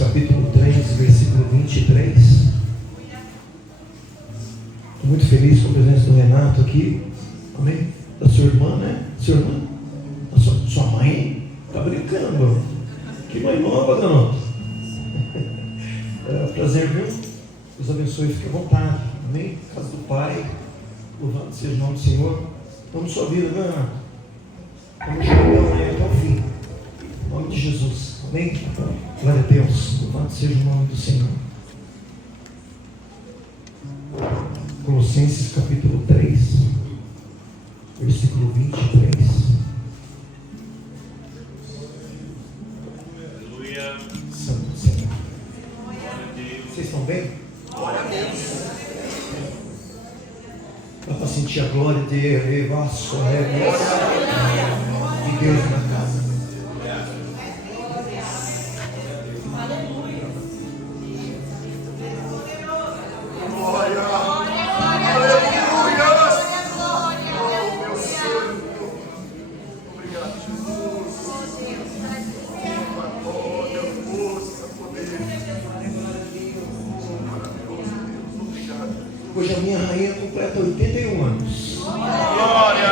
capítulo 3, versículo 23. Estou muito feliz com a presença do Renato aqui. Amém? Da sua irmã, né? Sua irmã? Da sua mãe? Tá brincando. Que mãe nova, garoto. É um prazer, viu? Deus abençoe, fique à vontade. Amém? Casa do Pai. Louvado seja o nome do Senhor. Vamos sua vida, viu, Renato? Vamos chegar amanhã até o fim. Em nome de Jesus. Amém? Glória a Deus. Louvado seja o nome do Senhor. Colossenses capítulo 3, versículo 23. Aleluia. Santo Senhor. Vocês estão bem? Glória a Deus. Dá para sentir a glória de Deus na casa. Hoje a minha rainha completa 81 anos. Glória!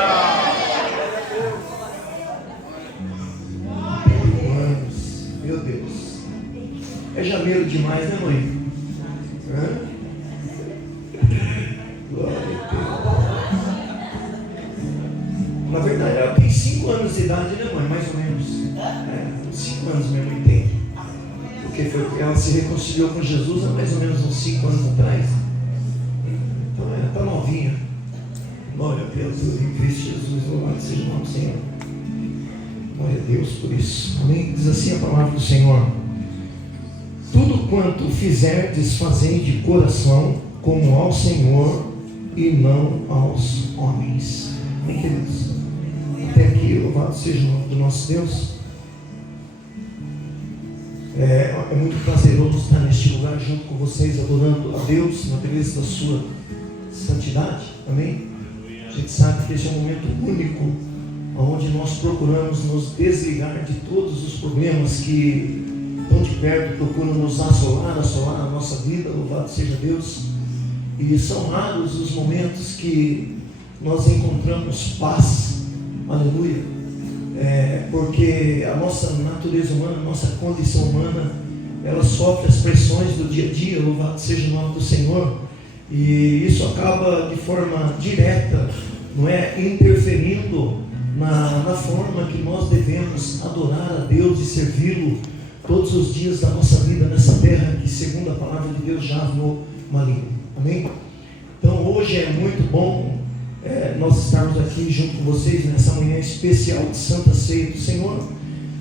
81 anos. Meu Deus. É janeiro demais, né, mãe? Hã? Glória a Deus. Na verdade, ela tem 5 anos de idade, né, mãe? Mais ou menos. 5 anos minha mãe tem. Porque ela se reconciliou com Jesus há mais ou menos uns 5 anos atrás. Então ela está novinha. Glória a Deus, em Cristo Jesus, louvado seja o nome do Senhor. Glória a Deus por isso. Amém? Diz assim a palavra do Senhor: tudo quanto fizerdes, fazei de coração, como ao Senhor e não aos homens. Amém, queridos? Até aqui, louvado seja o nome do nosso Deus. É muito prazeroso estar neste lugar junto com vocês, adorando a Deus na beleza da sua santidade. Amém? A gente sabe que esse é um momento único, onde nós procuramos nos desligar de todos os problemas que tão de perto procuram nos assolar a nossa vida. Louvado seja Deus. E são raros os momentos que nós encontramos paz. Aleluia. Porque a nossa natureza humana, a nossa condição humana, ela sofre as pressões do dia a dia. Louvado seja o nome do Senhor. E isso acaba de forma direta, não é, interferindo na forma que nós devemos adorar a Deus e servi-lo todos os dias da nossa vida nessa terra que, segundo a palavra de Deus, já no maligno. Amém? Então hoje é muito bom nós estarmos aqui junto com vocês nessa manhã especial de Santa Ceia do Senhor,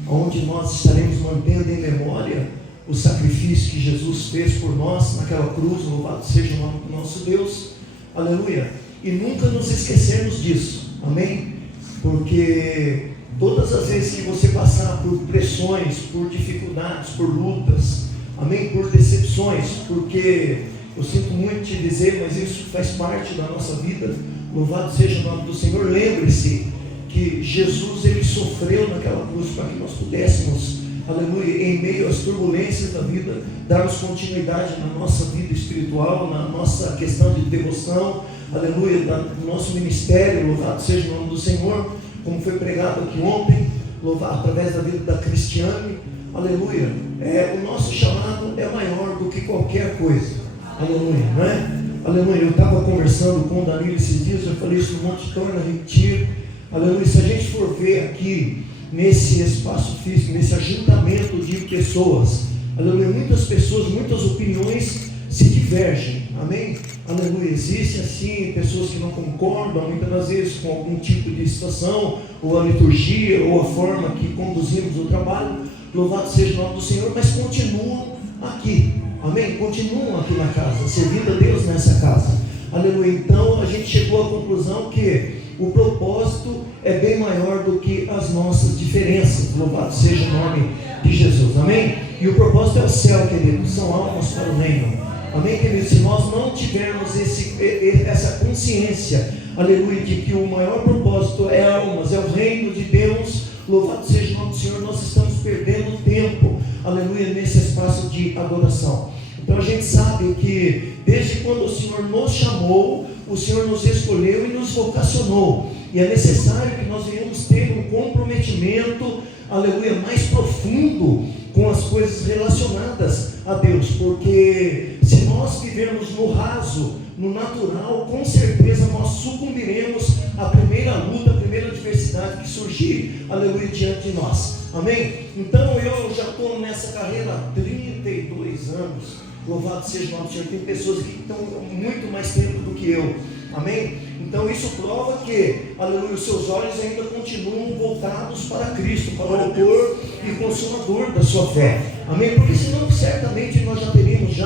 onde nós estaremos mantendo em memória o sacrifício que Jesus fez por nós naquela cruz. Louvado seja o nome do nosso Deus. Aleluia. E nunca nos esquecermos disso. Amém? Porque todas as vezes que você passar por pressões, por dificuldades, por lutas, amém, por decepções, porque eu sinto muito te dizer, mas isso faz parte da nossa vida. Louvado seja o nome do Senhor. Lembre-se que Jesus, ele sofreu naquela cruz para que nós pudéssemos, aleluia, em meio às turbulências da vida, darmos continuidade na nossa vida espiritual, na nossa questão de devoção, aleluia, do nosso ministério. Louvado seja o nome do Senhor, como foi pregado aqui ontem, louvado através da vida da Cristiane, aleluia. O nosso chamado é maior do que qualquer coisa, aleluia, não é? Aleluia. Eu estava conversando com o Danilo esses dias, eu falei isso no Monte Torna, Retiro, aleluia. Se a gente for ver aqui nesse espaço físico, nesse ajuntamento de pessoas, aleluia, muitas pessoas, muitas opiniões se divergem, amém? Aleluia. Existem assim pessoas que não concordam muitas das vezes com algum tipo de situação, ou a liturgia, ou a forma que conduzimos o trabalho. Louvado seja o nome do Senhor, mas continuam aqui, amém? Continuam aqui na casa, servindo a Deus nessa casa, aleluia. Então a gente chegou à conclusão que o propósito é bem maior do que as nossas diferenças. Louvado seja o nome de Jesus, amém? E o propósito é o céu, queridos, são almas para o reino, amém, queridos? Se nós não tivermos essa consciência, aleluia, de que o maior propósito é almas, é o reino de Deus, louvado seja o nome do Senhor, nós estamos perdendo tempo, aleluia, nesse espaço de adoração. Então a gente sabe que desde quando o Senhor nos chamou, o Senhor nos escolheu e nos vocacionou, e é necessário que nós venhamos ter um comprometimento, aleluia, mais profundo com as coisas relacionadas a Deus, porque se nós vivermos no raso, no natural, com certeza nós sucumbiremos à primeira luta, à primeira adversidade que surgir, aleluia, diante de nós, amém? Então eu já estou nessa carreira há 32 anos, louvado seja o nome do Senhor. Tem pessoas que estão muito mais tempo do que eu, amém? Então isso prova que, aleluia, os seus olhos ainda continuam voltados para Cristo, para o autor e consumador da sua fé, amém? Porque senão certamente nós já teríamos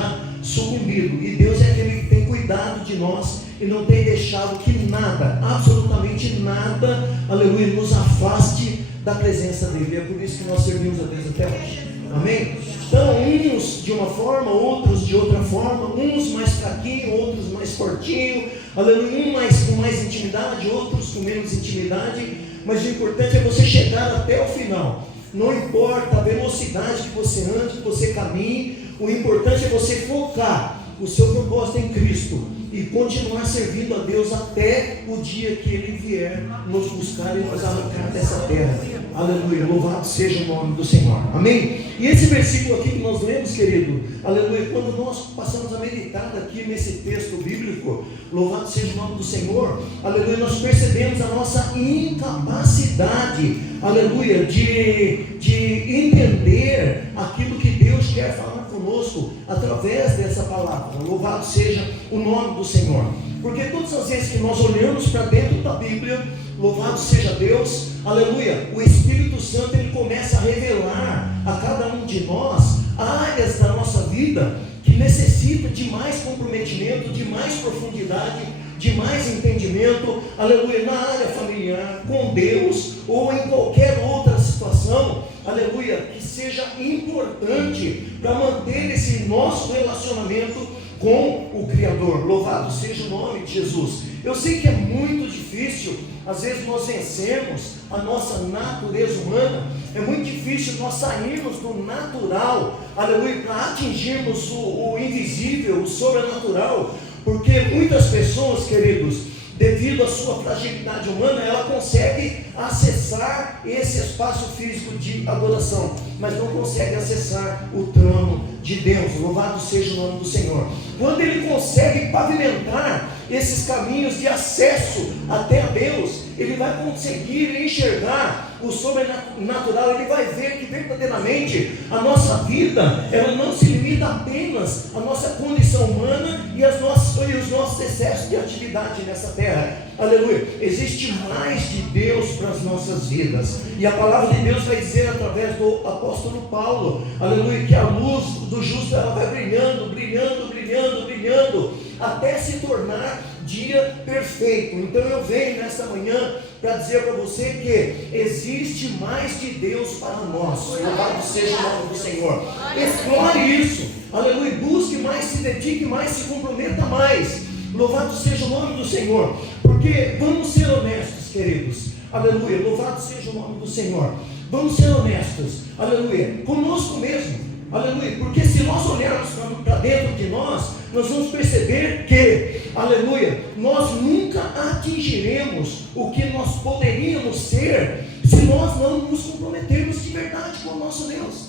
sucumbido, e Deus é aquele que tem cuidado de nós e não tem deixado que nada, absolutamente nada, aleluia, nos afaste da presença dele. É por isso que nós servimos a Deus até hoje, amém? Então uns de uma forma, outros de outra forma, uns mais fraquinhos, outros mais fortinhos, aleluia, com mais intimidade, outros com menos intimidade, mas o importante é você chegar até o final. Não importa a velocidade que você ande, que você caminhe, o importante é você focar o seu propósito em Cristo e continuar servindo a Deus até o dia que Ele vier nos buscar e nos arrancar dessa terra. Aleluia, louvado seja o nome do Senhor, amém? E esse versículo aqui que nós lemos, querido, aleluia, quando nós passamos a meditar aqui nesse texto bíblico, louvado seja o nome do Senhor, aleluia, nós percebemos a nossa incapacidade, aleluia, de entender aquilo que Deus quer falar conosco através dessa palavra. Louvado seja o nome do Senhor, porque todas as vezes que nós olhamos para dentro da Bíblia, louvado seja Deus, aleluia, o Espírito Santo ele começa a revelar a cada um de nós áreas da nossa vida que necessita de mais comprometimento, de mais profundidade, de mais entendimento, aleluia, na área familiar, com Deus, ou em qualquer outra situação, aleluia, que seja importante para manter esse nosso relacionamento com o Criador. Louvado seja o nome de Jesus. Eu sei que é muito difícil, às vezes nós vencemos a nossa natureza humana, é muito difícil nós sairmos do natural, aleluia, para atingirmos o invisível, o sobrenatural, porque muitas pessoas, queridos, devido à sua fragilidade humana, ela consegue acessar esse espaço físico de adoração, mas não consegue acessar o trono de Deus. Louvado seja o nome do Senhor. Quando ele consegue pavimentar esses caminhos de acesso até a Deus, ele vai conseguir enxergar o sobrenatural. Ele vai ver que verdadeiramente a nossa vida, ela não se limita apenas à nossa condição humana e os nossos excessos de atividade nessa terra. Aleluia, existe mais de Deus para as nossas vidas, e a palavra de Deus vai dizer através do apóstolo Paulo, aleluia, que a luz do justo ela vai brilhando, brilhando, brilhando, brilhando, até se tornar dia perfeito. Então eu venho nesta manhã para dizer para você que existe mais de Deus para nós. Louvado seja o nome do Senhor. Explore isso, aleluia, busque mais, se dedique mais, se comprometa mais. Louvado seja o nome do Senhor, porque vamos ser honestos, queridos, aleluia, louvado seja o nome do Senhor. Vamos ser honestos, aleluia, conosco mesmo, aleluia, porque se nós olharmos para dentro de nós vamos perceber que, aleluia, nós nunca atingiremos o que nós poderíamos ser se nós não nos comprometermos de verdade com o nosso Deus,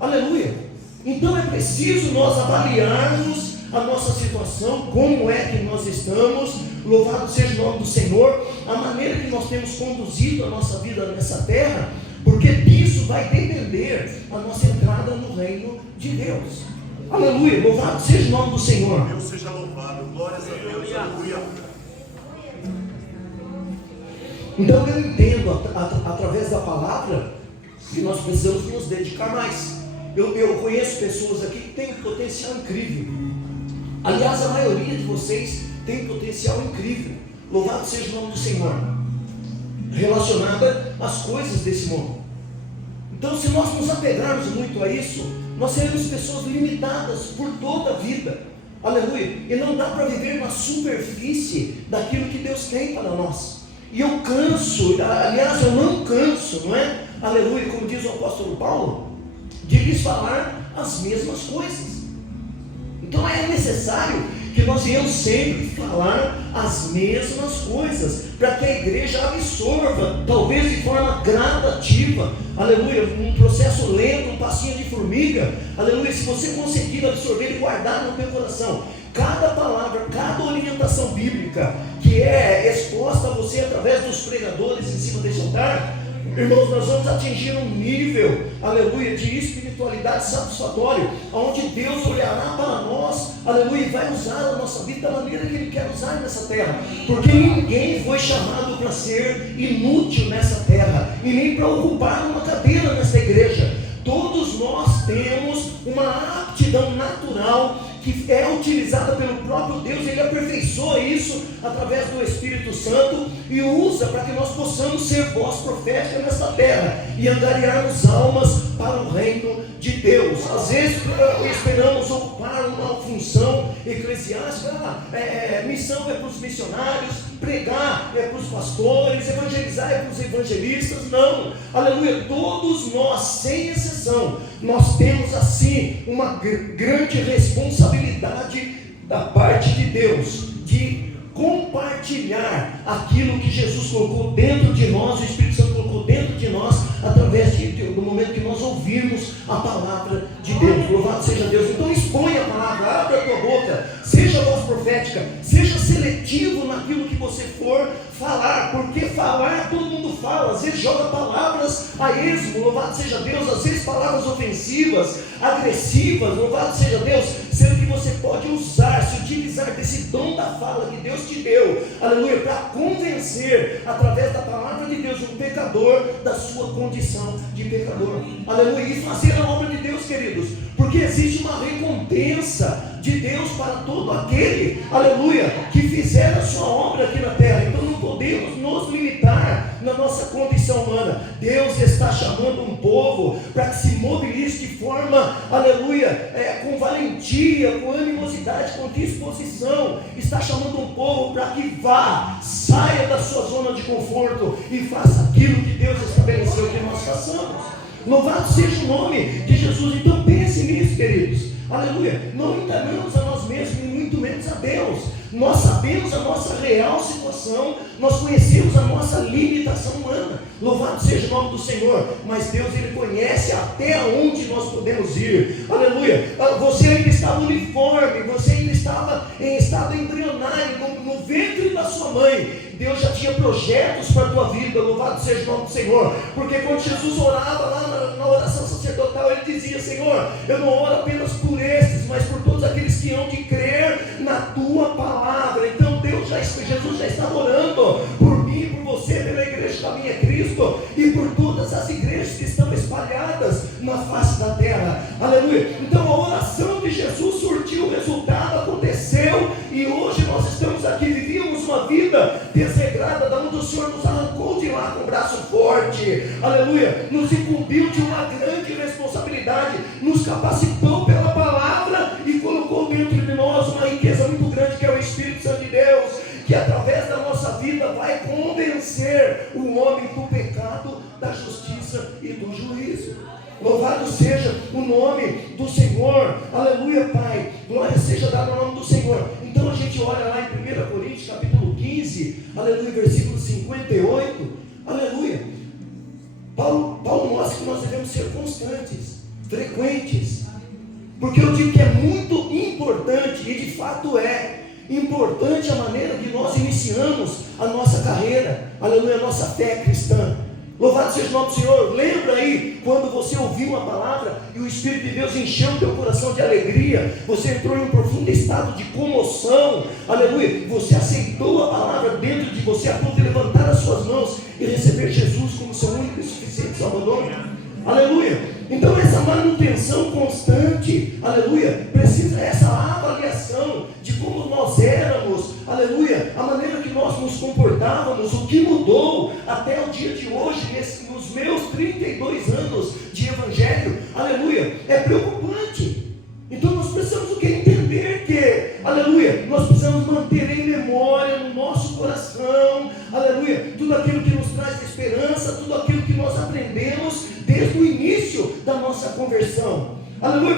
aleluia. Então é preciso nós avaliarmos a nossa situação, como é que nós estamos, louvado seja o nome do Senhor, a maneira que nós temos conduzido a nossa vida nessa terra, porque disso vai depender a nossa entrada no reino de Deus. Aleluia, louvado seja o nome do Senhor. Deus seja louvado, glórias a Deus, aleluia. Então eu entendo através da palavra que nós precisamos nos dedicar mais. Eu conheço pessoas aqui que têm um potencial incrível. Aliás, a maioria de vocês tem um potencial incrível. Louvado seja o nome do Senhor, relacionada às coisas desse mundo. Então, se nós nos apegarmos muito a isso, nós seremos pessoas limitadas por toda a vida. Aleluia. E não dá para viver na superfície daquilo que Deus tem para nós. E eu canso, aliás, eu não canso, não é? Aleluia, como diz o apóstolo Paulo, de lhes falar as mesmas coisas. Então é necessário que nós venhamos sempre falar as mesmas coisas, para que a igreja absorva, talvez de forma gradativa, aleluia, um processo lento, um passinho de formiga, aleluia. Se você conseguir absorver e guardar no teu coração cada palavra, cada orientação bíblica que é exposta a você através dos pregadores em cima desse altar, irmãos, nós vamos atingir um nível, aleluia, de espiritualidade satisfatório, onde Deus olhará para nós, aleluia, e vai usar a nossa vida da maneira que Ele quer usar nessa terra, porque ninguém foi chamado para ser inútil nessa terra, e nem para ocupar uma cadeira nessa igreja. Todos nós temos uma aptidão natural que é utilizada pelo próprio Deus. Ele aperfeiçoa isso através do Espírito Santo e usa para que nós possamos ser voz profética nesta terra e angariarmos almas para o reino de Deus. Às vezes esperamos ocupar uma função eclesiástica, missão é para os missionários, pregar é para os pastores, evangelizar é para os evangelistas. Não, aleluia, todos nós, sem exceção, nós temos assim uma grande responsabilidade da parte de Deus, de compartilhar aquilo que Jesus colocou dentro de nós, o Espírito Santo colocou dentro de nós, através do momento que nós ouvirmos a palavra de Deus. Louvado seja Deus. Então exponha a palavra, abra a tua boca, seja voz profética, seja seletivo naquilo que você for falar, porque falar todo mundo fala, às vezes joga palavras a esmo, louvado seja Deus, às vezes palavras ofensivas, agressivas, louvado seja Deus, sendo que você pode usar, se utilizar desse dom da fala que Deus te deu, aleluia, para convencer através da palavra de Deus um pecador da sua condição de pecador, aleluia, e fazer a obra de Deus, queridos, porque existe uma recompensa de Deus para todo aquele, aleluia, que fizer a sua obra aqui na terra. Então não podemos nos limitar na nossa condição humana. Deus está chamando um povo para que se mobilize de forma, aleluia, com valentia, com animosidade, com disposição. Está chamando um povo para que vá, saia da sua zona de conforto e faça aquilo que Deus estabeleceu que nós façamos. Louvado seja o nome de Jesus. Então pense nisso, queridos, aleluia, não enganamos a nós mesmos, e muito menos a Deus. Nós sabemos a nossa real situação, nós conhecemos a nossa limitação humana, louvado seja o nome do Senhor, mas Deus, Ele conhece até onde nós podemos ir, aleluia. Você ainda estava uniforme, você ainda estava em estado embrionário, no ventre da sua mãe, Deus já tinha projetos para a tua vida, louvado seja o nome do Senhor, porque quando Jesus orava lá na oração sacerdotal, Ele dizia: Senhor, eu não oro apenas por estes, mas por todos aqueles que hão de crer na tua palavra. Então Jesus já estava orando por mim, por você, pela igreja Caminho é Cristo e por todas as igrejas que estão espalhadas na face da terra, aleluia. Então a oração de Jesus surtiu resultado, aconteceu, e hoje nós estamos aqui, vivíamos uma vida desregrada, da onde o Senhor nos arrancou de lá com o braço forte, aleluia, nos incumbiu de uma grande responsabilidade, nos capacitou pela palavra e colocou dentro de nós uma riqueza muito grande, que é o Espírito Santo de Deus, que através da nossa vida vai convencer o homem do pecado, da justiça e do juízo. Louvado seja o nome do Senhor, aleluia, Pai, glória seja dada ao nome do Senhor. Então a gente olha lá em 1 Coríntios capítulo 15, aleluia, versículo 58, aleluia. Paulo mostra que nós devemos ser constantes, frequentes, porque eu digo que é muito importante, e de fato é importante a maneira que nós iniciamos a nossa carreira, aleluia, a nossa fé cristã. Louvado seja o nome do Senhor. Lembra aí quando você ouviu a palavra e o Espírito de Deus encheu o teu coração de alegria, você entrou em um profundo estado de comoção, aleluia, você aceitou a palavra dentro de você, a ponto de levantar as suas mãos e receber Jesus como seu único e suficiente Salvador, aleluia. Então essa manutenção constante, aleluia, precisa essa avaliação de como nós éramos, aleluia, a maneira que nós nos comportávamos, o que mudou até o dia de hoje, nos meus 32 anos de evangelho, aleluia, é preocupante. Então nós precisamos o que? Entender que, aleluia, nós precisamos manter em memória, no nosso coração, aleluia, tudo aquilo que nos traz esperança, tudo aquilo que nós aprendemos desde o início da nossa conversão.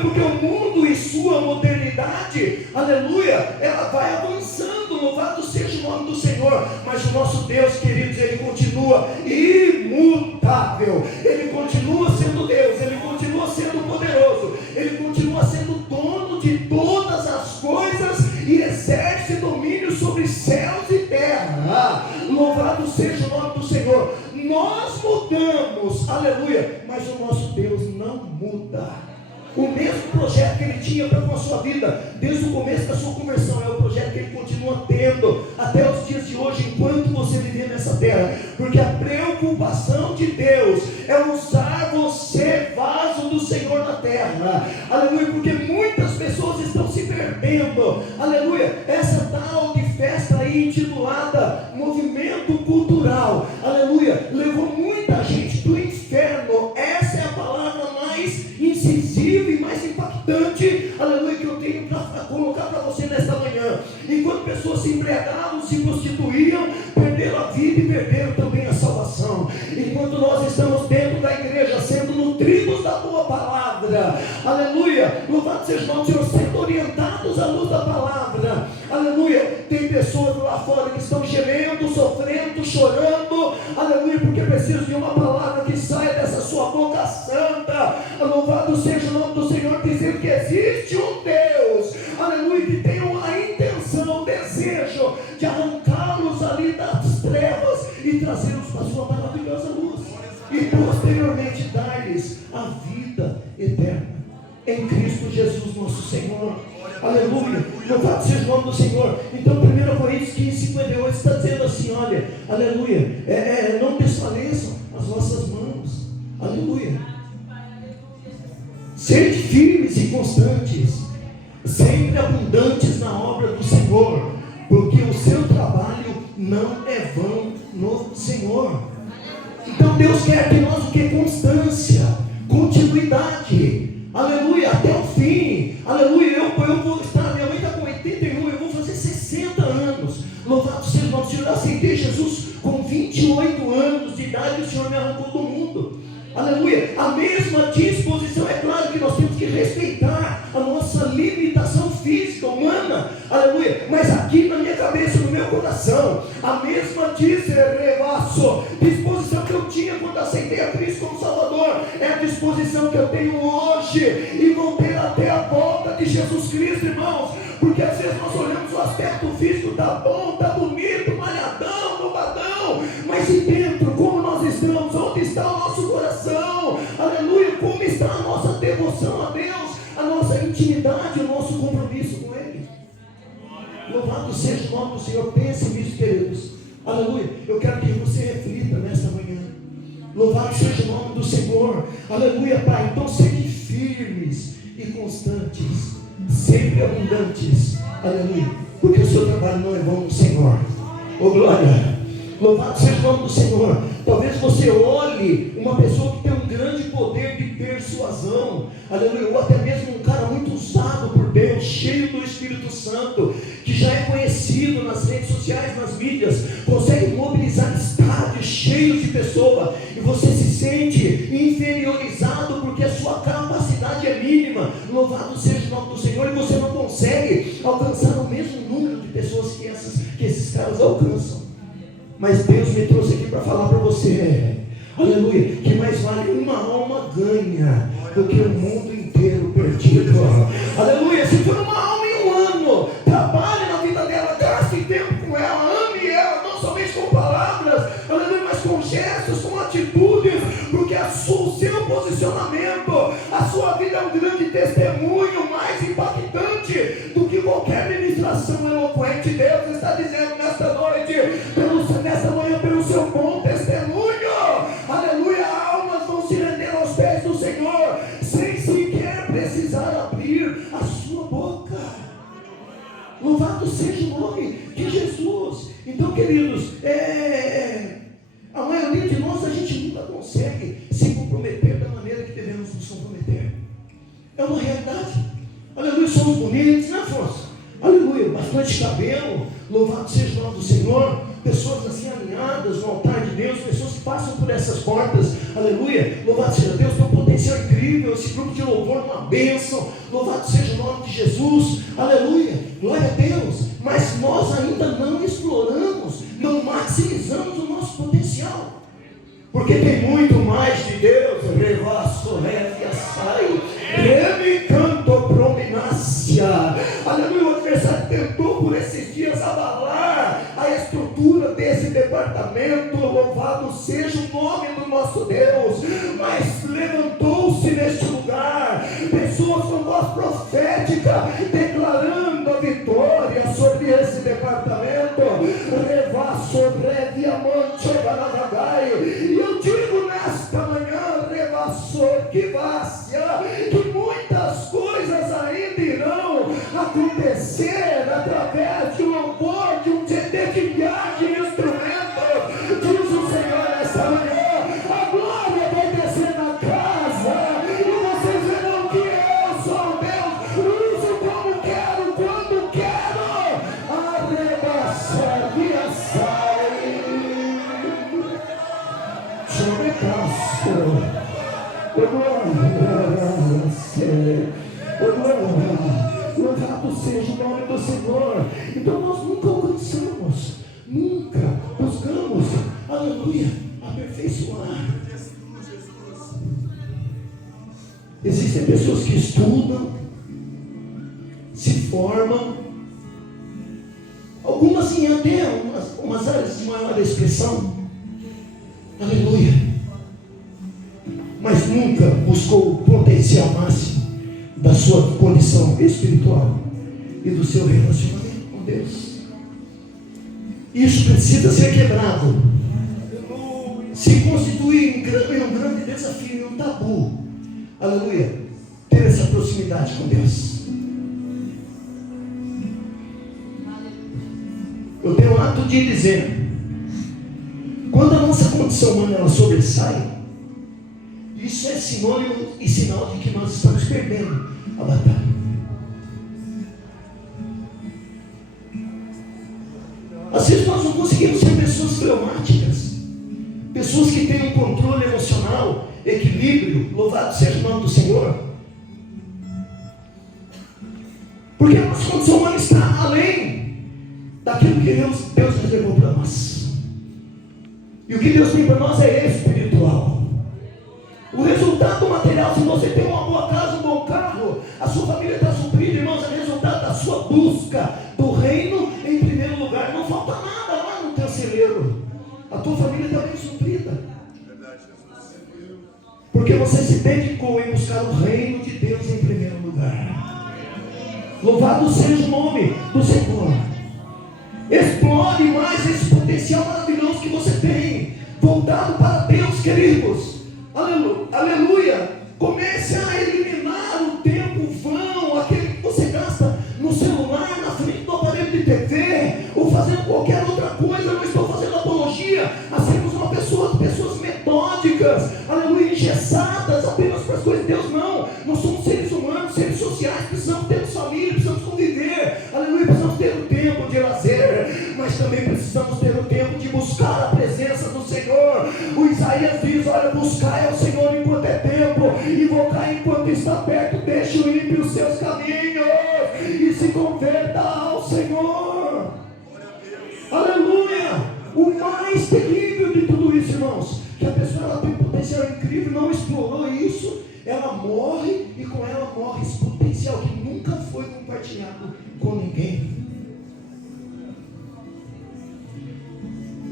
porque o mundo e sua modernidade, aleluia, ela vai avançando, louvado seja o nome do Senhor, mas o nosso Deus, queridos, Ele continua imutável, Ele continua sendo Deus, Ele continua sendo poderoso, Ele continua sendo dono de todas as coisas e exerce domínio sobre céus e terra. Louvado seja o nome do Senhor. Nós mudamos, aleluia, mas o nosso Deus não muda. O mesmo projeto que Ele tinha para com a sua vida, desde o começo da sua conversão, é o projeto que Ele continua tendo até os dias de hoje, enquanto você viver nessa terra, porque a preocupação de Deus é usar você, vaso do Senhor na terra, aleluia, porque muitas pessoas estão se perdendo, aleluia, essa tal de festa aí intitulada movimento cultural, aleluia, levou muita gente para o inferno. Essa é a palavra mais incisiva e mais impactante, aleluia, que eu tenho para colocar para você nesta manhã. Enquanto pessoas se embriagavam, se prostituíam, perderam a vida e perderam também a salvação. Enquanto nós estamos dentro da igreja, sendo nutridos da boa palavra, aleluia, louvado seja o nome do Senhor, sendo orientados à luz da palavra, aleluia, tem pessoas lá fora que estão gemendo, sofrendo, chorando, aleluia, porque precisam de uma palavra que saia dessa sua boca santa. Louvado seja o nome do Senhor, dizendo que existe um Deus, aleluia, que tem a intenção, o desejo de arrancá-los ali das trevas e trazê-los para a sua maravilhosa luz, e posteriormente dar-lhes a vida eterna em Cristo Jesus nosso Senhor. Aleluia, louvado seja o nome do Senhor. Então 1 Coríntios 15:58 está dizendo assim, olha, aleluia, não desfaleçam as vossas mãos, aleluia, sede firmes e constantes, sempre abundantes na obra do Senhor, porque o seu trabalho não é vão no Senhor. Então Deus quer de nós o que? Constância, continuidade, aleluia, até o fim, aleluia. Eu vou estar, minha mãe está com 81, eu vou fazer 60 anos, louvado seja o nome do Senhor. Eu aceitei Jesus com 28 anos de idade, e o Senhor me arrancou do mundo, aleluia. A mesma disposição, é claro que nós temos que respeitar a nossa limitação física, humana, aleluia, mas aqui na minha cabeça, no meu coração, a mesma disposição que eu tinha quando aceitei a Cristo como Salvador, é a disposição que eu tenho hoje, e vou ter até a volta de Jesus Cristo, irmãos, porque às vezes nós olhamos o aspecto físico, tá bom, tá bonito, malhadão, bombadão, mas e dentro, como nós estamos? Onde está o nosso coração? Aleluia, como está a nossa devoção a Deus, a nossa intimidade, o nosso compromisso com Ele? Louvado seja o nome do Senhor. Pense nisso, queridos, aleluia. Eu quero que você reflita nesta manhã. Louvado seja o nome do Senhor, aleluia, Pai. Então sejam firmes e constantes, sempre abundantes, aleluia, porque o seu trabalho não é vão no Senhor. Oh glória, louvado seja o nome do Senhor. Talvez você olhe uma pessoa que tem um grande poder de persuasão, aleluia, ou até mesmo um cara muito usado por Deus, cheio do Espírito Santo, que já é conhecido nas redes sociais, nas mídias, consegue mobilizar estádios cheios de pessoas, e você se sente inferiorizado porque a sua capacidade é mínima. Louvado seja o nome do Senhor, e você não consegue alcançar o mesmo número de pessoas que esses caras alcançam. Mas Deus me trouxe aqui para falar para você, aleluia, que mais vale uma alma ganha do que o mundo inteiro perdido. Aleluia, se for uma alma em um ano, trabalhe na vida dela, gaste tempo com ela, ame ela, não somente com palavras, aleluia, mas com gestos, com atitudes, porque o seu posicionamento, a sua vida é um grande testemunho, mais impactante do que qualquer ministração eloquente. Deus está dizendo nesta noite, nesta manhã, pelo seu bom testemunho, aleluia, almas vão se render aos pés do Senhor, sem sequer precisar abrir a sua boca. Louvado seja o nome de Jesus. Então, queridos, a maioria de nós, a gente nunca consegue se comprometer da maneira que devemos nos comprometer. É uma realidade. Aleluia, somos bonitos, né, Afonso? Aleluia, mas corte de cabelo, louvado seja o nome do Senhor, pessoas assim alinhadas no altar de Deus, pessoas que passam por essas portas, aleluia, louvado seja Deus, tem um potencial incrível, esse grupo de louvor é uma bênção, louvado seja o nome de Jesus, aleluia, glória a Deus, mas nós ainda não exploramos, não maximizamos o nosso potencial, porque tem muito mais de Deus, aleluia. O adversário tentou por esses dias abalar a estrutura desse departamento, louvado seja o nome do nosso Deus, mas levantou-se neste lugar pessoas com voz profética declarando a vitória sobre esse departamento, e eu digo nesta manhã, que muitas coisas ainda irão acontecer através de um louvor, de um dedilhar de instrumento, diz o Senhor nesta manhã. A glória vai descer na casa e vocês verão que eu sou Deus, uso como quero, quando quero, arrebaçar via sai, sobrepasso. Louvado seja o nome do Senhor. Então nós nunca alcançamos, nunca buscamos, aleluia, aperfeiçoar. Existem pessoas que estudam, se formam, algumas em até umas áreas de maior expressão, aleluia, mas nunca buscou o potencial máximo da sua condição espiritual e do seu relacionamento com Deus. Isso precisa ser quebrado. Se constitui um grande desafio, um tabu, aleluia, ter essa proximidade com Deus. Eu tenho o ato de dizer, quando a nossa condição humana ela sobressai, isso é sinônimo e sinal de que nós estamos perdendo a batalha. Às vezes nós não conseguimos ser pessoas fleumáticas, pessoas que têm um controle emocional, equilíbrio, louvado seja o nome do Senhor, porque a nossa condição humana está além daquilo que Deus reservou para nós, e o que Deus tem para nós é espiritual. O resultado material, se você tem uma boa casa, um bom carro, a sua família está suprida, irmãos, é resultado da sua busca do reino em primeiro lugar. Não falta nada lá no teu celeiro. A tua família está bem suprida. Porque você se dedicou em buscar o reino de Deus em primeiro lugar. Louvado seja o nome do Senhor. Explore mais esse potencial maravilhoso que você tem, voltado para Deus, queridos. Aleluia, comece a eliminar o tempo vão, aquele que você gasta no celular, na frente do aparelho de TV, ou fazendo qualquer outra coisa. Eu não estou fazendo apologia a sermos pessoas metódicas, aleluia, engessadas apenas para as coisas de Deus. Não, nós somos seres humanos, seres sociais, precisamos ter família, precisamos conviver, aleluia, precisamos ter o tempo de lazer, mas também precisamos ter o tempo de buscar a presença do Senhor. O Isaías diz, olha, buscar ao Senhor enquanto é tempo, invocar enquanto está perto, deixe o ímpio os seus caminhos e se converta ao Senhor. Aleluia. O mais terrível de tudo isso, irmãos, que a pessoa ela tem um potencial incrível, não explorou isso, ela morre e com ela morre esse potencial que nunca foi compartilhado com ninguém.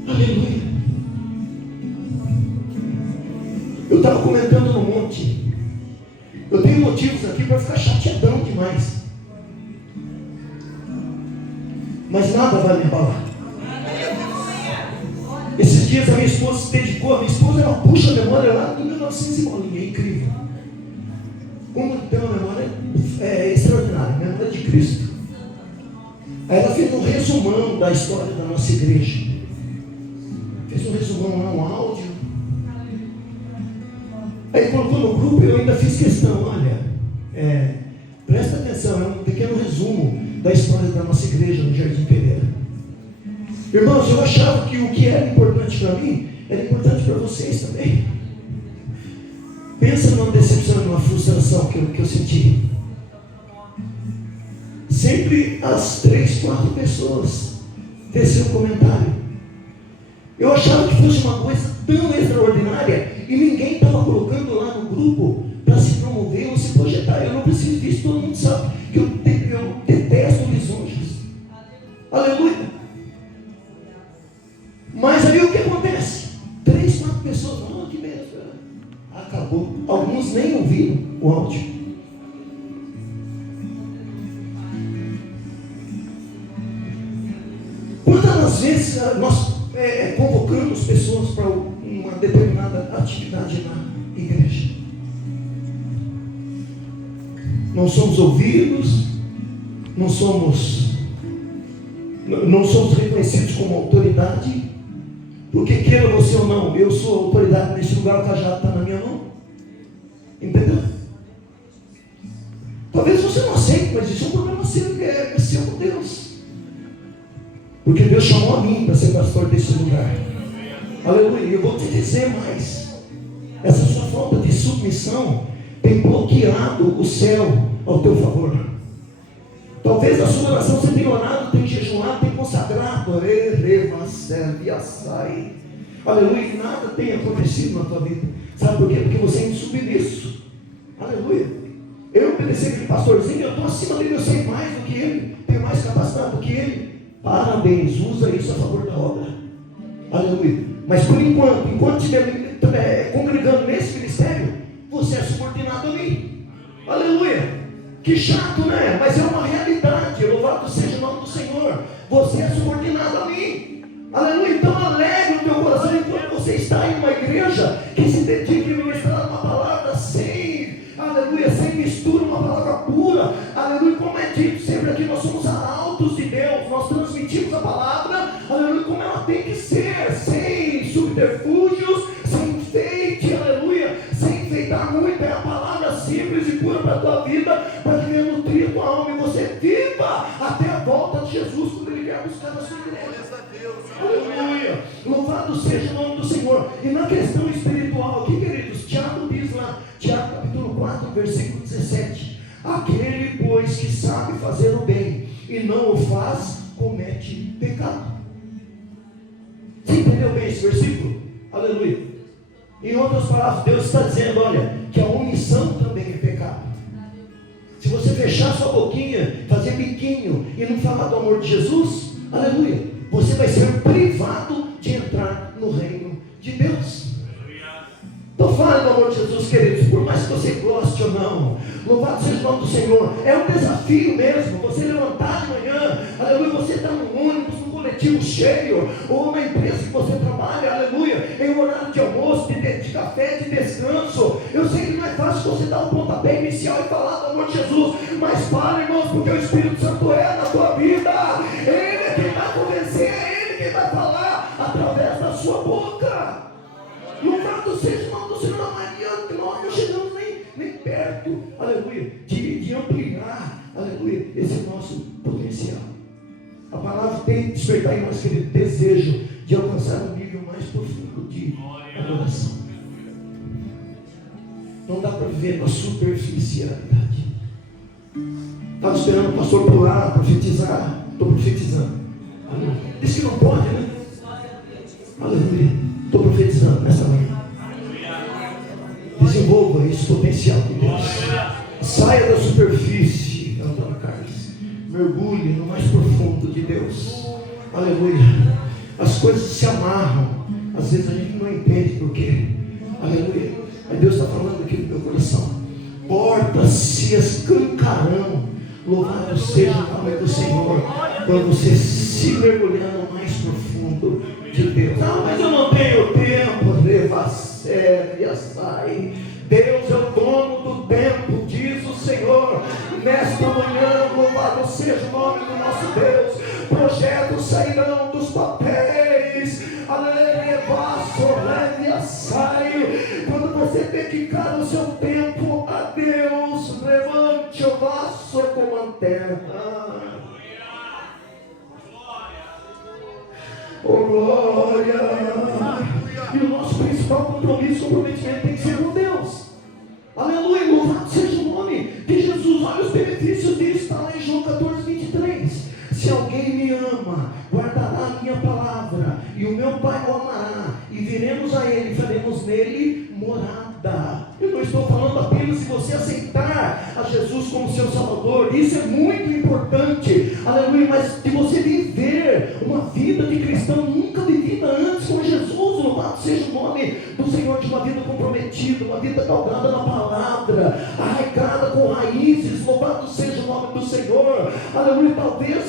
Aleluia. Eu estava comentando no monte, eu tenho motivos aqui para ficar chateadão demais, mas nada vai me abalar. Esses dias a minha esposa se dedicou, a minha esposa ela puxa a memória lá de 1900 e bolinha, é incrível. Como tem uma memória extraordinária, a memória de Cristo. Aí ela fez um resumão da história da nossa igreja. Fez um resumão lá, um áudio. Aí colocou no grupo e eu ainda fiz questão, olha, presta atenção, é um pequeno resumo da história da nossa igreja no Jardim Pereira. Irmãos, eu achava que o que era importante para mim era importante para vocês também. Pensa numa decepção, numa frustração que eu senti. Sempre as 3, 4 pessoas desceram o comentário. Eu achava que fosse uma coisa tão extraordinária e ninguém estava colocando lá no grupo para se promover ou se projetar. Eu não preciso disso, todo mundo sabe que eu detesto lisonjas. Aleluia. Mas aí o que acontece? 3, 4 pessoas, que mesmo. Acabou. Alguns nem ouviram o áudio. Quantas vezes nós convocamos pessoas para uma determinada atividade na igreja? Não somos ouvidos, não somos reconhecidos como autoridade, porque queira você ou não, eu sou autoridade nesse lugar, o cajado está na minha mão. Entendeu? Talvez você não aceite, mas isso é um problema seu, que é seu com Deus. Porque Deus chamou a mim para ser pastor desse lugar. Aleluia. E eu vou te dizer mais. Essa sua falta de submissão tem bloqueado o céu ao teu favor. Talvez a sua oração você tenha orado, tenha jejuado, tenha consagrado. Aleluia. E nada tenha acontecido na tua vida. Sabe por quê? Porque você é insubmisso. Aleluia. Eu obedeci aquele pastorzinho, eu estou acima dele, eu sei mais do que ele, tenho mais capacidade do que ele. Parabéns, usa isso a favor da obra. Aleluia. Mas por enquanto estiver congregando nesse ministério, você é subordinado a mim. Aleluia. Que chato, né? Mas é uma realidade. Louvado seja o nome do Senhor. Você é subordinado a mim. Aleluia. Então alegre o teu coração enquanto você está em uma igreja que se dedica a ministrar uma palavra sem, aleluia, sem mistura, uma palavra pura. Aleluia. Como é dito sempre aqui, nós somos arautos de Deus. Nós transmitimos a palavra, aleluia, como ela tem que ser, sem subterfúgios, sem enfeite, aleluia, sem enfeitar muito. É a palavra simples e pura para a tua vida, para que venha nutrir tua alma e você viva até a volta de Jesus, quando Ele quer buscar a sua igreja. Aleluia. Louvado seja o nome do Senhor. E na questão espiritual aqui, queridos, Tiago diz lá, Tiago capítulo 4, versículo 17: aquele, pois, que sabe fazer o bem e não o faz, comete pecado. Você entendeu bem esse versículo? Aleluia. Em outras palavras, Deus está dizendo, olha, que a omissão também é pecado. Se você fechar sua boquinha, fazer biquinho e não falar do amor de Jesus, aleluia, você vai ser privado de entrar no reino de Deus. Então fale do amor de Jesus, queridos, por mais que você goste ou não. Louvado seja o nome do Senhor. É um desafio mesmo, você levantar de manhã, aleluia, você está num ônibus, num coletivo cheio, ou na empresa que você trabalha, aleluia, em um horário de almoço, de café, de descanso. Eu sei que não é fácil você dar o pontapé inicial e falar do amor de Jesus, mas fala, irmãos, porque o Espírito Santo é na tua vida. Ele é quem vai convencer, é Ele quem vai falar através da sua boca. Louvado seja o nome do Senhor. Nós não chegamos nem perto, aleluia, de ampliar, aleluia, esse nosso potencial. A palavra tem que despertar em nós aquele desejo de alcançar um nível mais profundo de adoração. Não dá para viver na superficialidade. Estava esperando o pastor pular, profetizar. Estou profetizando. Diz que não pode, né? Aleluia. Estou profetizando nessa manhã. Desenvolva esse potencial de Deus. Saia da superfície, Antônio Carlos. Mergulhe no mais profundo de Deus. Aleluia. As coisas se amarram. Às vezes a gente não entende por quê. Aleluia. Mas Deus está falando aqui no meu coração. Portas se escancarão. Louvado seja o nome do Senhor. Quando você se mergulhar no mais profundo de Deus. Não, mas eu não tenho tempo. Leva a sério e a sai. Deus é o dono do tempo, diz o Senhor. Nesta manhã, louvado seja o nome do nosso Deus. Projetos sairão dos papéis. Aleluia, vaso, leve a sai. Quando você dedicar o seu tempo a Deus, levante o vaso com lanterna. Oh, glória! E o nosso principal comprometimento tem que ser com Deus. Aleluia, louvado seja o nome de Jesus. Olha os benefícios disso, está lá em João 14, 23. Se alguém me ama, guardará a minha palavra, e o meu Pai o amará, e viremos a ele, e faremos nele morada. Eu não estou falando apenas de você aceitar a Jesus como seu Salvador, isso é muito importante, aleluia, mas de você viver uma vida de cristão nunca vivida antes com Jesus. Louvado seja o nome do Senhor, de uma vida comprometida, uma vida galgada na palavra, arraigada com raízes. Louvado seja o nome do Senhor, aleluia. Talvez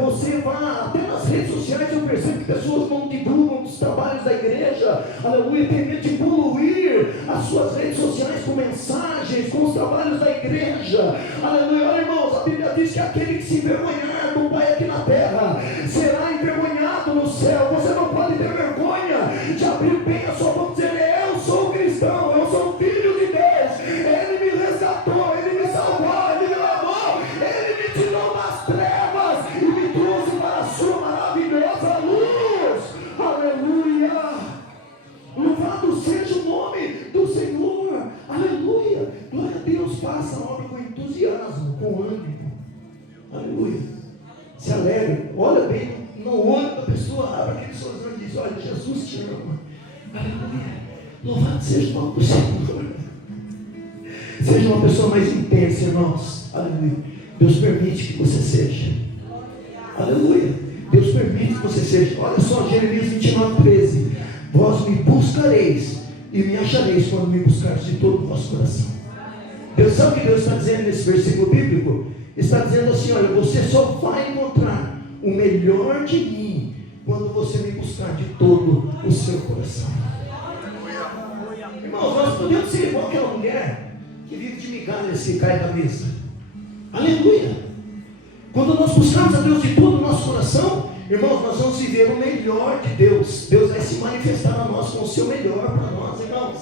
você vá até nas redes sociais, eu percebo que pessoas não divulgam dos trabalhos da igreja, aleluia, tem medo de poluir as suas redes sociais com mensagens, com os trabalhos da igreja, aleluia. Olha, irmãos, a Bíblia diz que aquele que se envergonhar do Pai aqui na terra será envergonhado no céu. Você não pode ter vergonha de abrir bem a sua boca e dizer: eu sou cristão, eu sou filho de Deus, Ele me resgatou, Ele me salvou, Ele me lavou, Ele me tirou das trevas e me trouxe para a sua maravilhosa luz. Aleluia! Louvado seja o nome do Senhor. Aleluia! Glória a Deus. Faça a obra com entusiasmo, com ânimo. Aleluia! Se alegre. Olha bem no olho da pessoa, abre aquele sorriso e diz: olha, Jesus te ama. Aleluia! Louvado seja o nome do Senhor. Seja uma pessoa mais intensa, irmãos. Aleluia! Deus permite que você seja. Aleluia! Deus permite que você seja. Olha só, Jeremias 29, 13. Vós me buscareis e me achareis quando me buscareis de todo o vosso coração. Deus, sabe o que Deus está dizendo nesse versículo bíblico? Está dizendo assim: olha, você só vai encontrar o melhor de mim quando você me buscar de todo o seu coração. Irmãos, nós podemos ser igual aquela mulher que vive de migalhas e cai da mesa. Aleluia! Quando nós buscarmos a Deus de todo o nosso coração, irmãos, nós vamos viver o melhor de Deus. Deus vai se manifestar a nós com o seu melhor para nós, irmãos.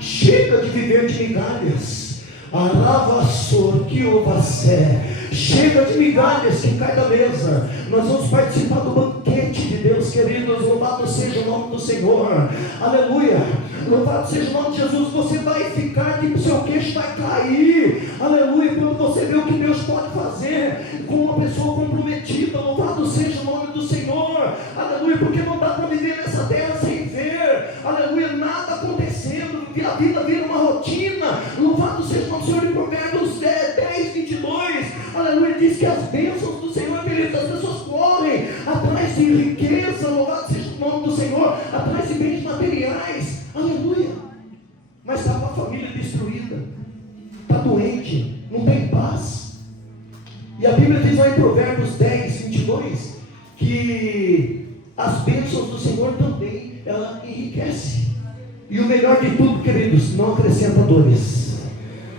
Chega de viver de migalhas. Aravassor, que ovacé. Chega de migalhas que cai da mesa. Nós vamos participar do banquete de Deus, queridos. Louvado seja o nome do Senhor. Aleluia. Louvado seja o nome de Jesus. Você vai ficar que o seu queixo vai cair. Aleluia. Quando você vê o que Deus pode fazer com uma pessoa comprometida. Louvado seja o nome do Senhor. Aleluia. Porque não dá para viver nessa terra sem ver, aleluia, nada acontecendo. A vida vira uma rotina. Louvado seja o nome do Senhor. Em Provérbios 10, 22, aleluia, diz que as bênçãos do Senhor, queridos, as pessoas correm atrás de riqueza. Louvado seja o nome do Senhor, atrás de bens materiais, aleluia, mas está com a família destruída, está doente, não tem paz. E a Bíblia diz lá em Provérbios 10, 22, que as bênçãos do Senhor também, ela enriquece. E o melhor de tudo, queridos, não acrescenta dores.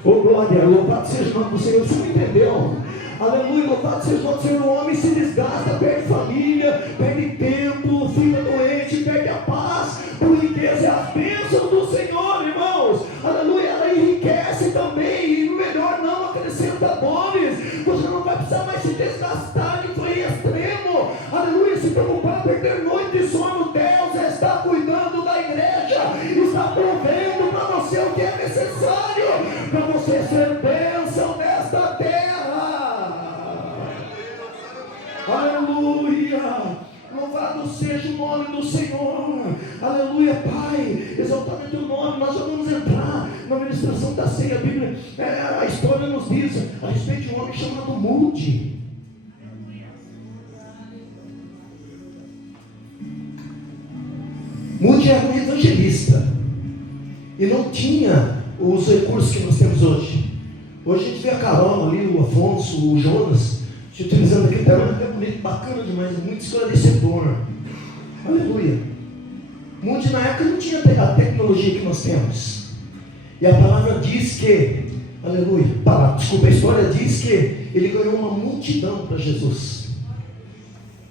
Oh glória, louvado seja o nome do Senhor. Você não entendeu? Aleluia, louvado seja o nome do Senhor. O homem se desgasta, perde família, perde tempo, fica doente, perde a paz por riqueza. É as bênçãos do Senhor, irmãos. Aleluia, ela enriquece também. E o melhor, não acrescenta dores. Você não vai precisar mais se desgastar de foi extremo. Aleluia, se preocupar, perder noite de sono. Deus está cuidando da igreja, está provendo para você o que é necessário para você ser bênção nesta terra. Aleluia! Louvado seja o nome do Senhor. Aleluia, Pai, exaltado é teu nome. Nós já vamos entrar na ministração da ceia. A Bíblia, a história nos diz a respeito de um homem chamado Moody. Moody era um evangelista e não tinha os recursos que nós temos hoje. Hoje a gente vê a Carol ali, o Afonso, o Jonas, se utilizando aquele termo, que é bonito, bacana demais, muito esclarecedor. Aleluia. Moody na época não tinha a tecnologia que nós temos. E a palavra diz que, aleluia, desculpa, a história diz que ele ganhou uma multidão para Jesus.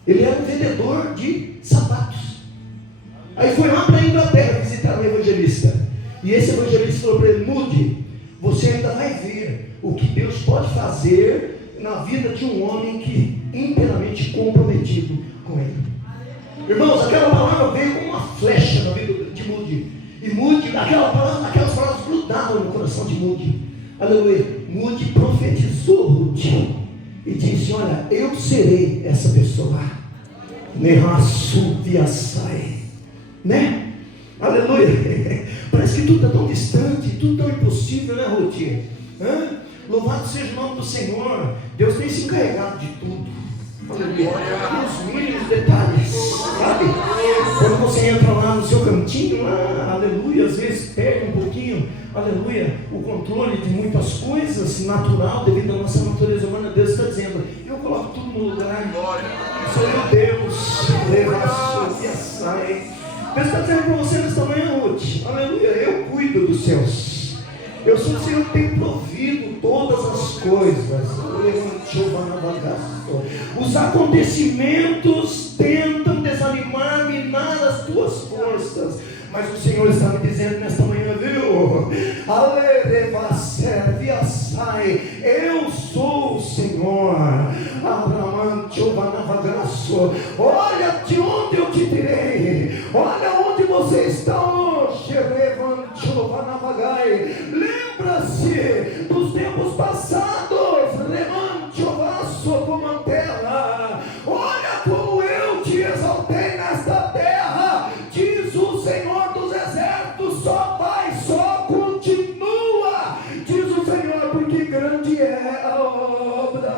Ele era um vendedor de sapatos. Aí foi lá para a Inglaterra visitar um evangelista. E esse evangelista falou para ele: Moody, você ainda vai ver o que Deus pode fazer na vida de um homem que inteiramente comprometido com ele. Irmãos, aquela palavra veio como uma flecha na vida de Moody. E Moody, aquelas palavras grudavam no coração de Moody. Aleluia. Moody profetizou Ruth e disse: olha, eu serei essa pessoa. Né? Aleluia. Parece que tudo está tão distante, tudo tão impossível, né, Ruth? Louvado seja o nome do Senhor. Deus tem se encarregado de tudo. Aleluia. Os mínimos detalhes, sabe? Quando você entra lá no seu cantinho, aleluia, às vezes perde um pouquinho, aleluia, o controle de muitas coisas, natural, devido à nossa natureza humana. Deus está dizendo: eu coloco tudo no lugar. Sou eu, Deus. Deus está dizendo para você nesta manhã, Ruth, aleluia, eu cuido dos céus. Eu sou o Senhor que tem provido todas as coisas. Os acontecimentos tentam desanimar, minar as tuas forças, mas o Senhor está me dizendo nesta manhã, viu? Eu sou o Senhor. Olha de onde eu te tirei. Olha onde você está hoje. Lembra-se dos tempos passados. Levante o vaso como a terra. Olha como eu te exaltei nesta terra. Diz o Senhor dos exércitos: só vai, só continua. Diz o Senhor, porque grande é a obra.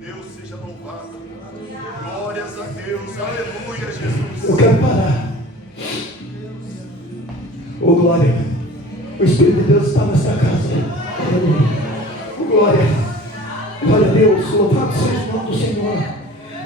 Deus seja louvado. Glórias a Deus. Aleluia, Jesus. Eu quero parar. Oh, glória. O Espírito de Deus está nesta casa. Aleluia. Oh, glória. Glória a Deus. Louvado seja o nome do Senhor.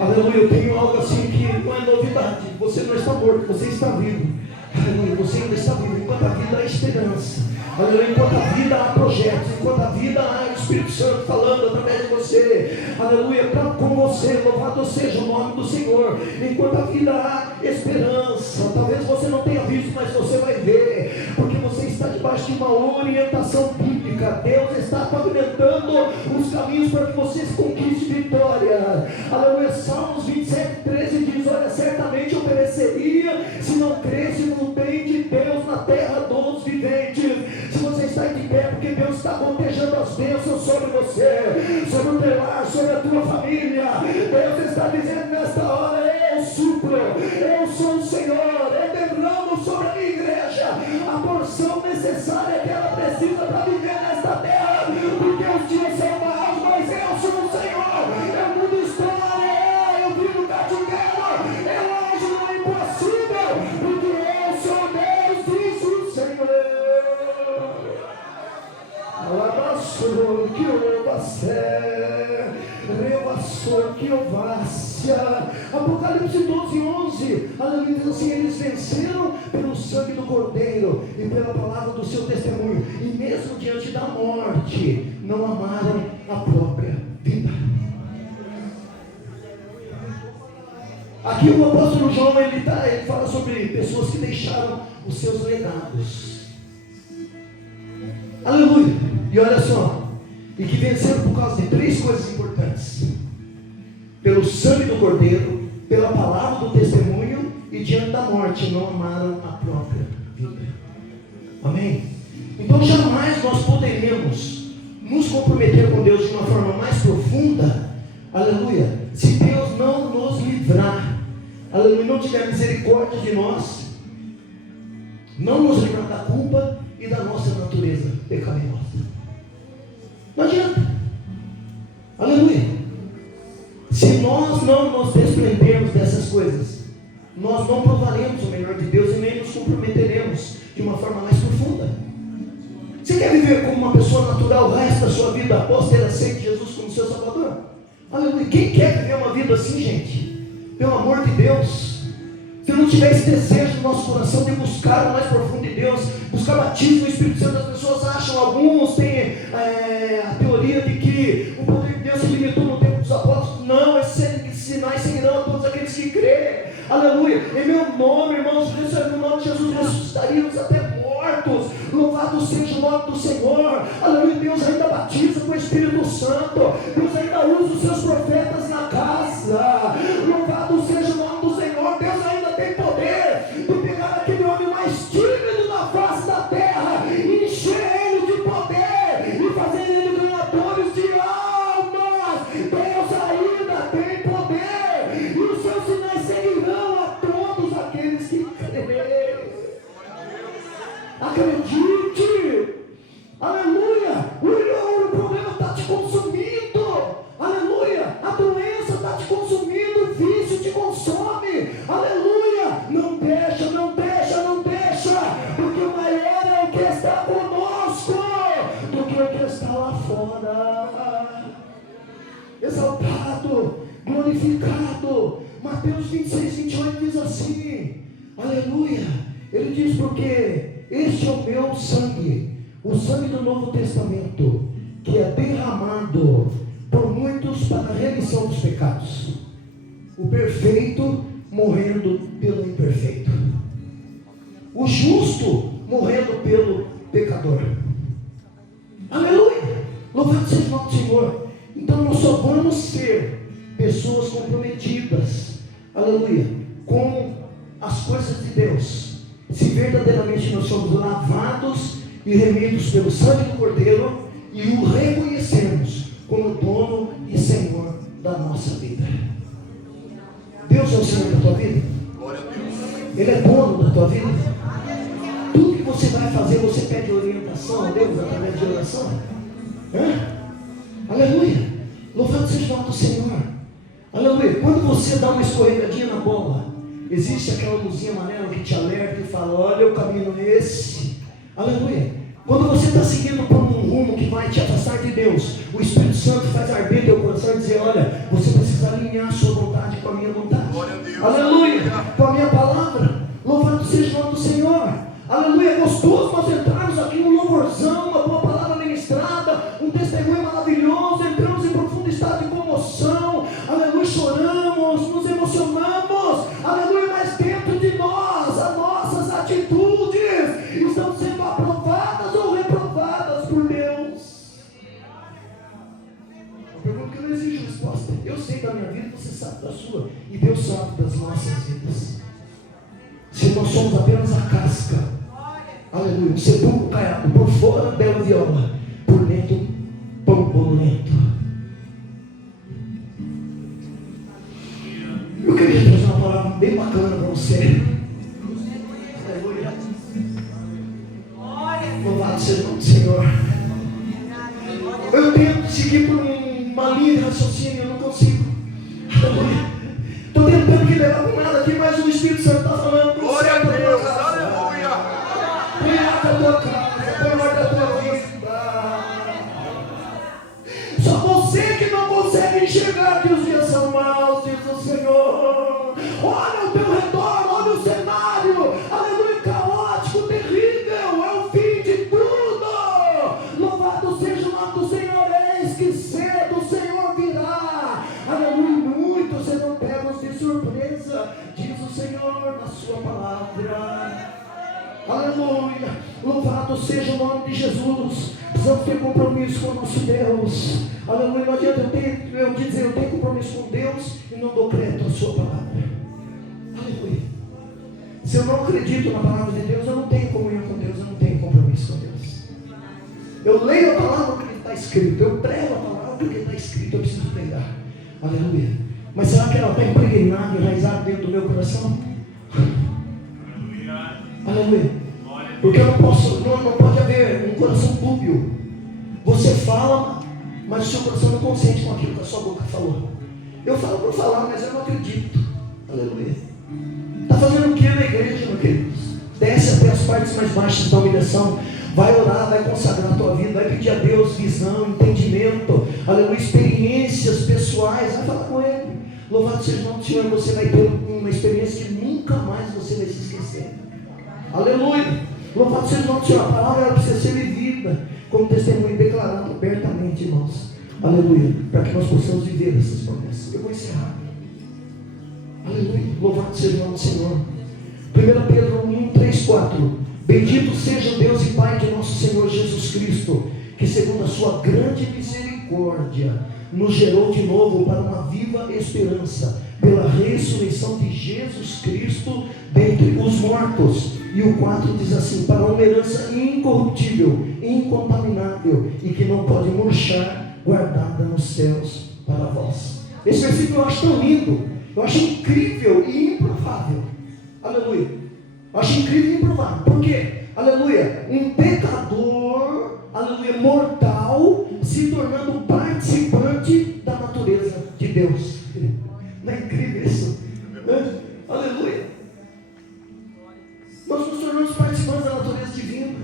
Aleluia. Eu tenho algo assim que não é novidade. Você não está morto, você está vivo. Aleluia. Você ainda está vivo. Enquanto a vida há esperança. Aleluia. Enquanto a vida há projetos. Enquanto a vida há o Espírito Santo falando através de você. Aleluia. Com você. Louvado seja o nome do Senhor. Enquanto a vida há esperança. Talvez você não tenha visto, mas você vai ver. Porque você está debaixo de uma orientação bíblica. Deus está pavimentando os caminhos para que você conquiste vitória. Aleluia. Salmos 27:13 diz: olha, certamente eu pereceria se não cresce no bem de Deus na terra dos viventes. Se você está de pé, porque Deus está botejando as bênçãos sobre você, sobre o teu lar, sobre a tua família. Deus está dizendo nesta hora: eu supro, eu sou o Senhor, eu derramo sobre a minha igreja a porção necessária que ela precisa para viver nesta terra, porque os dias são maus, mas eu sou o Senhor. Eu mudo história, eu vivo no cativeiro, eu ajo no impossível, porque eu sou Deus, diz o Senhor. Alabaçou que ovasse, revassou que ovácia. Apocalipse 12:11. Aleluia, diz assim: eles venceram pelo sangue do Cordeiro e pela palavra do seu testemunho, e mesmo diante da morte não amaram a própria vida. Aqui o apóstolo João ele fala sobre pessoas que deixaram os seus legados. Aleluia. E olha só, e que venceram por causa de 3 coisas importantes: pelo sangue do Cordeiro, pela palavra do testemunho, e diante da morte não amaram a própria vida. Amém? Então jamais nós poderemos nos comprometer com Deus de uma forma mais profunda, aleluia, se Deus não nos livrar, aleluia, não tiver misericórdia de nós, não nos livrar da culpa e da nossa natureza pecaminosa. Não adianta. Aleluia. Se nós não nos desprendermos dessas coisas, nós não provaremos o melhor de Deus e nem nos comprometeremos de uma forma mais profunda. Você quer viver como uma pessoa natural o resto da sua vida após ter aceito Jesus como seu Salvador? Aleluia. Quem quer viver uma vida assim, gente? Pelo amor de Deus. Se não tiver esse desejo no nosso coração de buscar o mais profundo de Deus, buscar batismo no Espírito Santo, as pessoas acham, alguns têm a teoria de que o poder de Deus se limitou no tempo dos apóstolos. Não, esses sinais seguirão a todos aqueles que crêem. Aleluia. Em meu nome, irmãos, no nome de Jesus, ressuscitaríamos até mortos. mortos. Louvado seja o nome do Senhor. Aleluia. Deus ainda batiza com o Espírito Santo. Deus ainda usa os seus profetas na casa. Louvado seja o nome do Senhor. Deus ainda tem poder de pegar aquele homem mais tímido da face da terra e encher ele de poder e fazer ele ganhadores de almas. Deus ainda tem poder e os seus sinais seguirão a todos aqueles que crerem. Acredite. Aleluia. O problema está te consumindo. Aleluia. A doença está te consumindo. O vício te consome. Aleluia. Não deixa, não deixa, não deixa. Porque o maior é o que está conosco do que o que está lá fora. Exaltado, glorificado. Mateus 26, 28 diz assim. Aleluia. Ele diz: porque este é o meu sangue, o sangue do Novo Testamento, que é derramado por muitos para a remissão dos pecados. O perfeito morrendo pelo imperfeito, o justo morrendo pelo pecador. Aleluia. Louvado seja o nome do Senhor. Então nós só vamos ser pessoas comprometidas, aleluia, com as coisas de Deus, se verdadeiramente nós somos lavados e remidos pelo sangue do Cordeiro e o reconhecemos como dono e Senhor da nossa vida. Deus é o Senhor da tua vida? Glória a Deus. Ele é dono da tua vida? Tudo que você vai fazer, você pede orientação a Deus através de oração? Aleluia. Louvado seja o nome do Senhor. Aleluia. Quando você dá uma escorregadinha na bola, existe aquela luzinha amarela que te alerta e fala: olha, o caminho é esse. Aleluia. Quando você está seguindo por um rumo que vai te afastar de Deus, o Espírito Santo faz arder teu coração e dizer: olha, você precisa alinhar a sua vontade com a minha vontade. Glória a Deus. Aleluia. Com a minha palavra. Louvado seja o nome do Senhor. Aleluia. É gostoso nós entrarmos aqui num louvorzão, uma boa palavra ministrada, um testemunho maravilhoso, entramos em profundo estado de comoção. Aleluia. Choramos, nos emocionamos. Aleluia. Mas dentro de nós, as nossas atitudes estão sendo aprovadas ou reprovadas por Deus. Uma pergunta que eu não exijo resposta. Eu sei da minha vida, você sabe da sua, e Deus sabe das nossas vidas. Se nós somos apenas a casca, aleluia, um sepulcro caiado, por fora bela viola, por dentro pão bolento. Eu queria trazer uma palavra bem bacana para você. Aleluia. Louvado seja o nome do Senhor. Eu tento seguir por uma linha de raciocínio, eu não consigo. Aleluia. Estou tentando que levar por nada aqui, mas o Espírito Santo está falando. Glória a Deus. Aleluia. Cuidado da tua casa, cuidado da tua vida. Só você que não consegue enxergar que os dias são maus, diz o Senhor. Olha ao teu redor, olha o cenário. Aleluia, caótico, terrível. É o fim de tudo. Louvado seja o nome do Senhor. Eis que cedo o Senhor virá. Aleluia, muitos serão pegos de surpresa, diz o Senhor na sua palavra. Aleluia. Louvado seja o nome de Jesus. Precisamos ter compromisso com o nosso Deus. Aleluia. Não adianta eu dizer eu tenho compromisso com Deus e não dou crédito à sua palavra. Aleluia. Se eu não acredito na palavra de Deus, eu não tenho comunhão com Deus, eu não tenho compromisso com Deus. Eu leio a palavra porque está escrito, eu prego a palavra porque está escrito, eu preciso pregar. Aleluia. Mas será que ela está impregnada, enraizada dentro do meu coração? Aleluia. Porque não pode haver um coração dúbio. Você fala, mas o seu coração não consente com aquilo que a sua boca falou. Eu falo por falar, mas eu não acredito. Aleluia. Está fazendo o que na igreja, meu querido? Desce até as partes mais baixas da humilhação. Vai orar, vai consagrar a tua vida, vai pedir a Deus visão, entendimento, aleluia, experiências pessoais. Vai falar com Ele. Louvado seja o nome do Senhor. Você vai ter uma experiência que nunca mais você vai se esquecer. Aleluia. Louvado seja o nome do Senhor. A palavra ela precisa ser vivida como testemunho declarado abertamente, irmãos. Aleluia. Para que nós possamos viver essas promessas. Eu vou encerrar. Aleluia. Louvado seja o nome do Senhor. 1 Pedro 1, 3, 4 Bendito seja o Deus e Pai de nosso Senhor Jesus Cristo, que segundo a sua grande misericórdia, nos gerou de novo para uma viva esperança, pela ressurreição de Jesus Cristo dentre os mortos. E o 4 diz assim: para uma herança incorruptível, incontaminável e que não pode murchar, guardada nos céus para vós. Esse versículo eu acho tão lindo, eu acho incrível e improvável. Aleluia. Eu acho incrível e improvável. Por quê? Aleluia. Um pecador, aleluia, mortal, se tornando participante da natureza de Deus. Não é incrível isso? Aleluia. Nós nos tornamos participantes da natureza divina.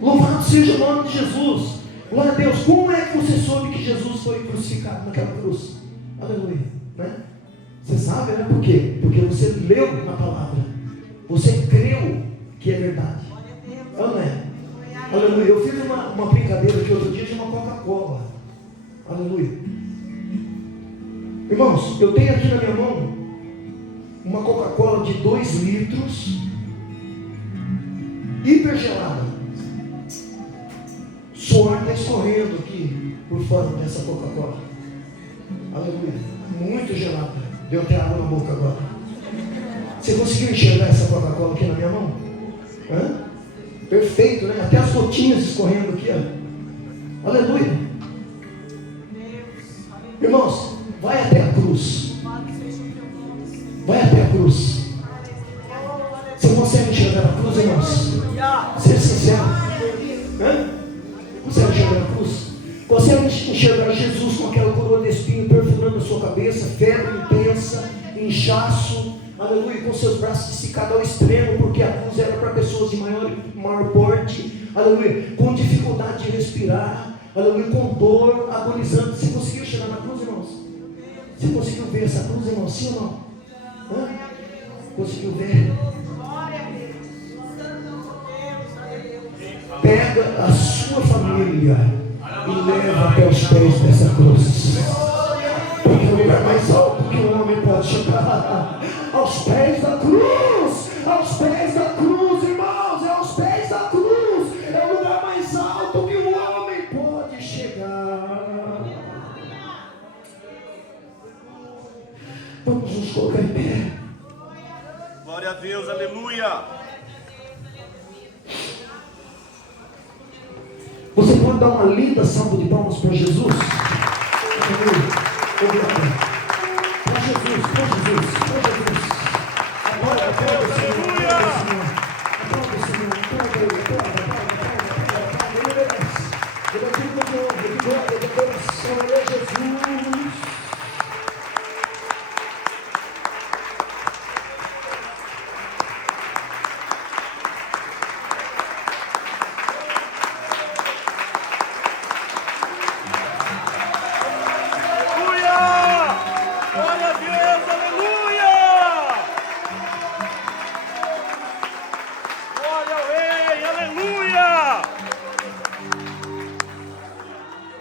Louvado seja o nome de Jesus. Glória a Deus. Como é que você soube que Jesus foi crucificado naquela cruz? Aleluia. Né? Você sabe, né? Por quê? Porque você leu na palavra. Você creu que é verdade. Amém. Aleluia. Eu fiz uma brincadeira aqui outro dia de uma Coca-Cola. Aleluia. Irmãos, eu tenho aqui na minha mão uma Coca-Cola de 2 litros, hiper gelada. Suor está escorrendo aqui por fora dessa Coca-Cola. Aleluia. Muito gelada. Deu até água na boca agora. Você conseguiu enxergar essa Coca-Cola aqui na minha mão? Hã? Perfeito, né? Até as gotinhas escorrendo aqui, ó. Aleluia. Irmãos, vai até a cruz. Vai até a cruz. Você consegue enxergar a cruz, irmãos? Seja sincero. Hã? Consegue enxergar a cruz? Consegue enxergar Jesus com aquela coroa de espinho perfurando a sua cabeça, febre intensa, inchaço, aleluia, com seus braços esticados ao extremo, porque a cruz era para pessoas de maior porte, aleluia, com dificuldade de respirar, aleluia, com dor, agonizando. Você conseguiu chegar na cruz, irmãos? Você conseguiu ver essa cruz, irmãos? Sim ou não? Hã? Conseguiu ver? Pega a sua família e leva até os pés dessa cruz, porque é o lugar mais alto que um homem pode chegar. Aos pés da cruz, aos pés da cruz, irmãos, é aos pés da cruz, é o lugar mais alto que um homem pode chegar. Vamos nos colocar em pé. Glória a Deus, aleluia. Você pode dar uma linda salva de palmas para Jesus? Para Jesus, para Jesus.